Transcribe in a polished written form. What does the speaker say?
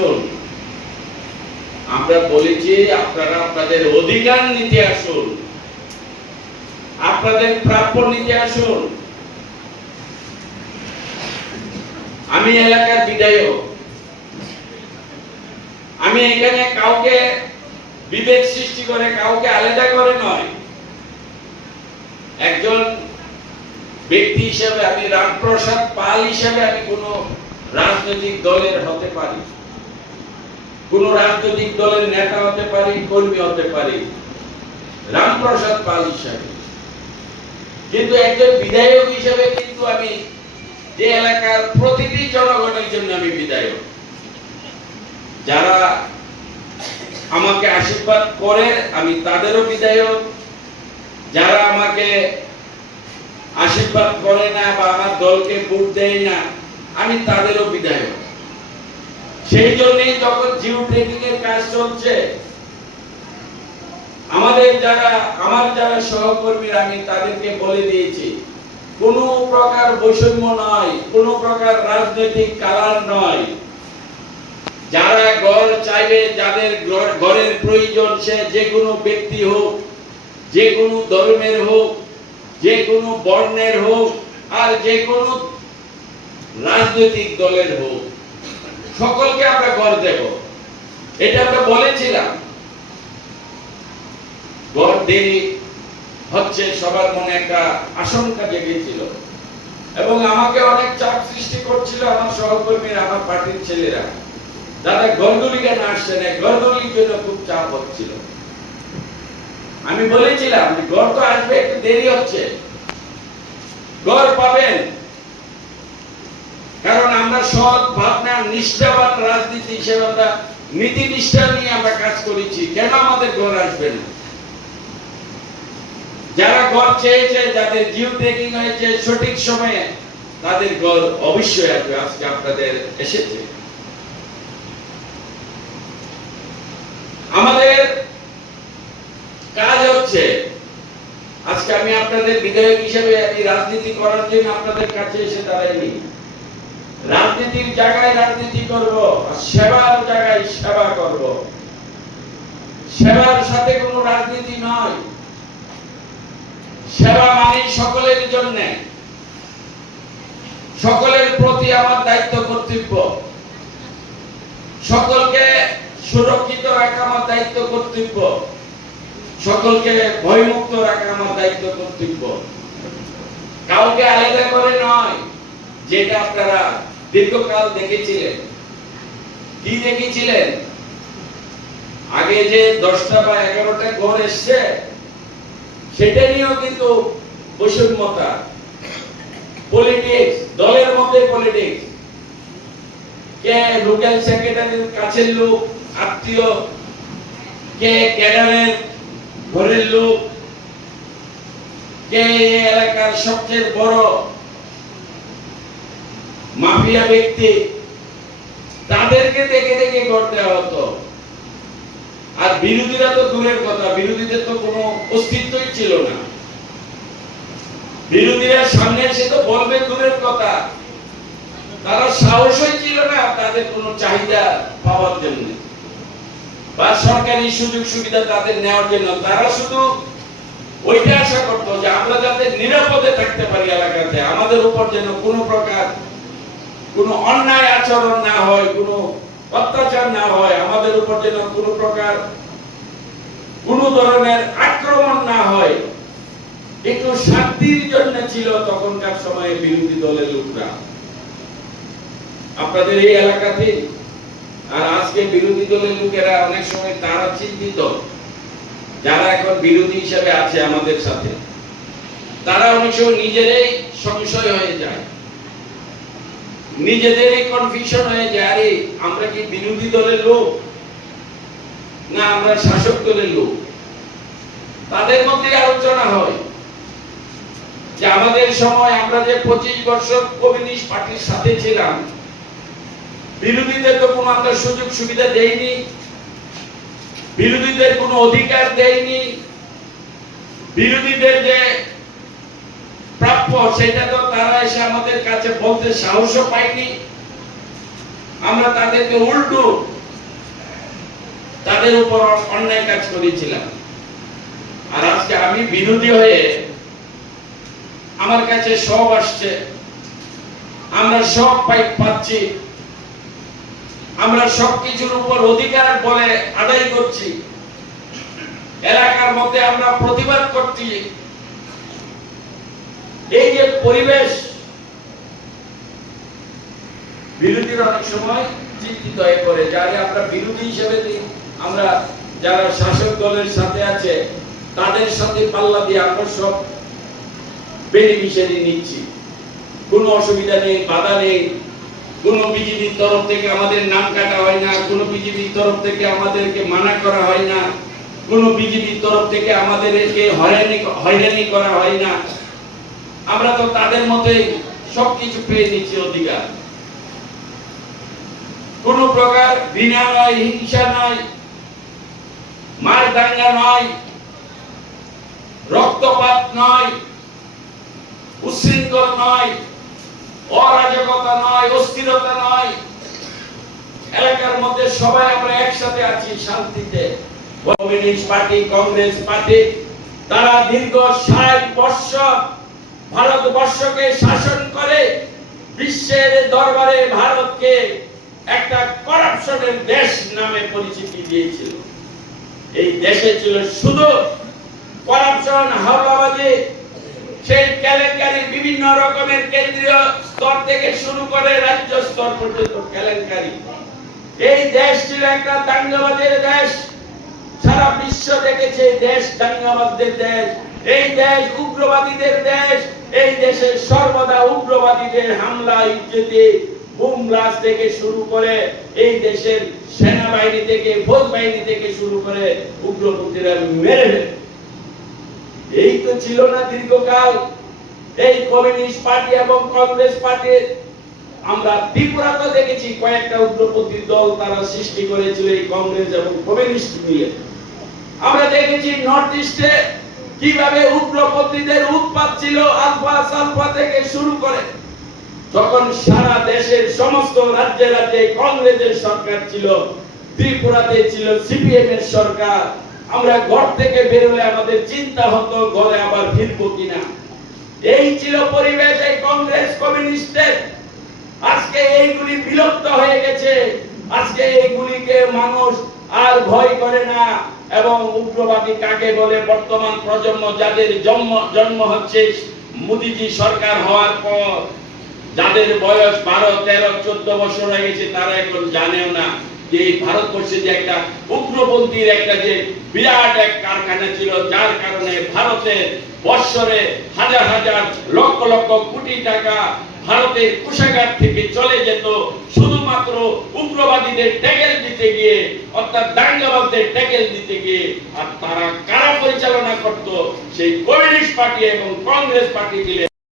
আসুন। আমরা বলেছি আপনারা আপনাদের অধিকার নিতে আসুন, আপনাদের প্রাপ্য নিতে আসুন। আমি এলাকার বিধায়ক, আমি এখানে কাউকে বিভেদ সৃষ্টি করে কাউকে আলাদা করে নয়, একজন ব্যক্তি হিসেবে আমি রামপ্রসাদ পাল হিসেবে আমি কোন রাজনৈতিক দলের হতে পারি, কোন রাজনৈতিক দলের নেতা হতে পারি, কর্মী হতে পারি, রামপ্রসাদ পাল হিসেবে। কিন্তু একজন বিধায়ক হিসেবে কিন্তু আমি যে এলাকার প্রতিটি জনগণের জন্য আমি বিধায়ক। যারা আমাকে আশীর্বাদ করে আমি তাদেরও বিধায়ক, যারা আমাকে আশীর্বাদ করে না বা আমার দলকে ভোট দেয় না আমি তাদেরও বিধায়ক। সেই জন্যই যখন জিও ট্রেকিং এর কাজ চলছে, আমার যারা সহকর্মীরা আমি তাদেরকে বলে দিয়েছি কোনো প্রকার বৈষম্য নয়, কোনো প্রকার রাজনৈতিক কালার নয়। যারা ঘর চাইবে, যাদের ঘরের প্রয়োজন, সে যে কোনো ব্যক্তি হোক, যে কোনো ধর্মের হোক, যে কোনো বর্ণের হোক, আর যে কোনো রাজনৈতিক দলের হোক, সকলকে আমরা ঘর দেব। এটা আমরা বলেছিলাম। ঘর দেরি হচ্ছে, সবার মনে একটা আশঙ্কা জেগেছিল এবং আমাকে অনেক চাপ সৃষ্টি করছিল আমার সহকর্মীরা, আমার পার্টির ছেলেরা। দাদা ঘরগুলি কেন আসছে না, ঘরগুলির জন্য খুব চাপ হচ্ছিল। আমি বলেছিলাম ঘর তো আসবে, একটু দেরি হচ্ছে, ঘর পাবেন। কারণ আমরা সৎ ভাবনা, নিষ্ঠাবান রাজনীতি হিসেবে আমরা নীতি নিষ্ঠা নিয়ে আমরা কাজ করেছি। কেন আমাদের ঘর আসবে না? যারা ঘর চেয়েছে, যাদের জিও ট্রেকিং হয়েছে সঠিক সময়ে, তাদের ঘর অবশ্যই আসবে। আজকে আপনাদের এসেছে। আমাদের কাজ হচ্ছে, আজকে আমি আপনাদের বিধায়ক হিসেবে আমি রাজনীতি করার জন্য আপনাদের কাছে এসে দাঁড়াইনি। রাজনীতির জায়গায় রাজনীতি করব, আর সেবার জায়গায় সেবা করব। সেবার সাথে কোনো রাজনীতি নয়। সেবা মানে সকলের জন্য, সকলের প্রতি আমার দায়িত্ব কর্তব্য, সকলকে সুরক্ষিত রাখা আমার দায়িত্ব কর্তব্য, সকলকে ভয়মুক্ত রাখা আমার দায়িত্ব কর্তব্য। কাউকে আলাদা করে নয়। যেটা আপনারা দীর্ঘকাল দেখেছিলেন, কি দেখেছিলেন, আগে যে 10টা বা 11টা ঘর এসছে, সেটা নিয়েও কিন্তু বৈষম্যতা, পলিটিক্স, দলের মধ্যে পলিটিক্স। কে লোকাল সেক্রেটারির কাছের লোক, আত্মীয়, কে ক্যাডারের ঘরের লোক, কে এলাকার সবচেয়ে বড় মাফিয়া ব্যক্তি, তাদেরকে দেখে দেখে ঘর দেওয়া হতো। আর বিরোধীরা তো দূরের কথা, বিরোধীদের তো কোনো অস্তিত্বই ছিল না। বিরোধীরা সামনে এসে তো বলবে দূরের কথা, তারা সাহসই ছিল না তাদের কোনো চাহিদা পাওয়ার জন্য বা সরকারি সুযোগ সুবিধা তাদের নেওয়ার জন্য। তারা শুধু ওইটা আশা করতো যে আমরা যাতে নিরাপদে থাকতে পারি এলাকাতে, আমাদের উপর যেন কোনো প্রকার কোনো অন্যায় আচরণ না হয়, কোনো অত্যাচার না হয়, আমাদের উপর যেন কোনো প্রকার কোনো ধরনের আক্রমণ না হয়। একটু শান্তির জন্য ছিল তখনকার সময়ে বিরোধী দলের লোকরা আপনাদের এই এলাকাতে। আর আজকে বিরোধী দলের লোকেরা অনেক সময় তারা চিন্তিত, যারা এখন বিরোধী হিসেবে আছে আমাদের সাথে, তারা অনেক সময় নিজেরাই সংশয় হয়ে যায়, নিজেদেরই কনফিউশন হয়ে যায়, আরে আমরা কি বিরোধী দলের লোক না আমরা শাসক দলের লোক। তাদের মধ্যে আলোচনা হয় যে আমাদের সময় আমরা যে 25 বছর কমিউনিস্ট পার্টির সাথে ছিলাম, বিরোধীদের তো কোনো আমরা সুযোগ সুবিধা দেইনি, বিরোধীদের কোনো অধিকার দেইনি, বিরোধীদের যে প্রাপ্য সেটা তো তারা এসে আমাদের কাছে বলতে সাহসও পায়নি। আমরা তাদেরকে উল্টো তাদের উপর অন্যায় কাজ করেছিলাম। আর আজকে আমি বিরোধী হয়ে আমার কাছে সব আসছে, আমরা সব পাচ্ছি, আমরা সবকিছুর উপর অধিকার বলে আদায় করছি, এলাকার মধ্যে আমরা প্রতিবাদ করছি। এই যে পরিবেশ, বিরোধীরা অনেক সময় চিন্তিত হয়ে পড়ে, যারা আমরা বিরোধী হিসেবে আমরা যারা শাসক দলের সাথে আছে তাদের সাথে পাল্লা দিয়ে আমরা সব বেনিফিশিয়ারি নিচ্ছি, কোনো অসুবিধা নেই, বাধা নেই। কোনো বিজেপির তরফ থেকে আমাদের নাম কাটা হয় না, কোনো বিজেপির তরফ থেকে আমাদেরকে মানা করা হয় না, কোনো বিজেপির তরফ থেকে আমাদেরকে হয়রানি করা হয় না। আমরা তো তাদের মতোই সবকিছু পেয়ে নিচ্ছি অধিকার। কোন প্রকার ঘৃণা নয়, হিংসা নয়, মার দাঙ্গা নয়, রক্তপাত নয়, উচ্ছৃঙ্খল নয়, অরাজকতা নয়, অস্থিরতা নয়। এলাকার মধ্যে সবাই আমরা একসাথে আছি শান্তিতে। কমিউনিস্ট পার্টি, কংগ্রেস পার্টি তারা দীর্ঘ 60 বছর ভারতবর্ষকে শাসন করে বিশ্বের দরবারে ভারতকে একটা করাপশনের দেশ নামে পরিচিতি দিয়েছিল। এই দেশে ছিল শুধু করাপশন, হাওলাবাজি, সেই কেলেঙ্কারি, বিভিন্ন রকমের কেন্দ্রীয় স্তর থেকে শুরু করে রাজ্য স্তর পর্যন্ত কেলেঙ্কারি। এই দেশ ছিল একটা দাঙ্গাবাজের দেশ। সারা বিশ্ব দেখেছে দেশ দাঙ্গাবাজদের দেশ, এই দেশ উগ্রবাদীদের দেশ। এই দেশে সর্বদা উগ্রবাদীদের হামলা, ইজ্জতে বুমরাজ থেকে শুরু করে এই দেশের সেনাবাহিনী থেকে, ফৌজ বাহিনী থেকে শুরু করে উগ্রপন্থীরা মেরে। এই তো ছিল না দীর্ঘকাল এই কমিউনিস্ট পার্টি এবং কংগ্রেস পার্টির। আমরা ত্রিপুরাতে দেখেছি কয়েকটা উগ্রপন্থী দল তারা সৃষ্টি করেছিল এই কংগ্রেস এবং কমিউনিস্ট মিলে। আমরা দেখেছি নর্থ ইস্টে কিভাবে উগ্রপন্থীদের উৎপাত ছিল, আলফা সালফা থেকে শুরু করে। তখন সারা দেশের সমস্ত রাজ্যে রাজ্যে কংগ্রেসের সরকার ছিল, ত্রিপুরাতে ছিল সিপিএম এর সরকার। আমরা ঘর থেকে বেরোলে আমাদের চিন্তা হতো ঘরে আবার ফিরবো কিনা। এই ছিল পরিবেশ এই কংগ্রেস কমিউনিস্টের। আজকে এইগুলি বিলুপ্ত হয়ে গেছে। আজকে এইগুলিকে মানুষ আর ভয় করে না। এবং উগ্রবাদী কাকে বলে বর্তমান প্রজন্ম যাদের জন্ম হচ্ছে মোদিজি সরকার হওয়ার পর, যাদের বয়স 12, 13, 14 বছর হয়ে গেছে, তারা এখন জানেও না যে এই ভারতবর্ষে যে একটা উগ্রপন্থীর একটা যে বিরাট এক কারখানা ছিল, যার কারণে ভারতের বৎসরে হাজার হাজার লক্ষ লক্ষ কোটি টাকা ভারতের কোষাগার থেকে চলে যেত শুধুমাত্র উগ্রবাদীদের ট্যাকেল দিতে গিয়ে, অর্থাৎ দাঙ্গাবাজদের ট্যাকেল দিতে গিয়ে। আর তারা কারা পরিচালনা করত? সেই কমিউনিস্ট পার্টি এবং কংগ্রেস পার্টি মিলে।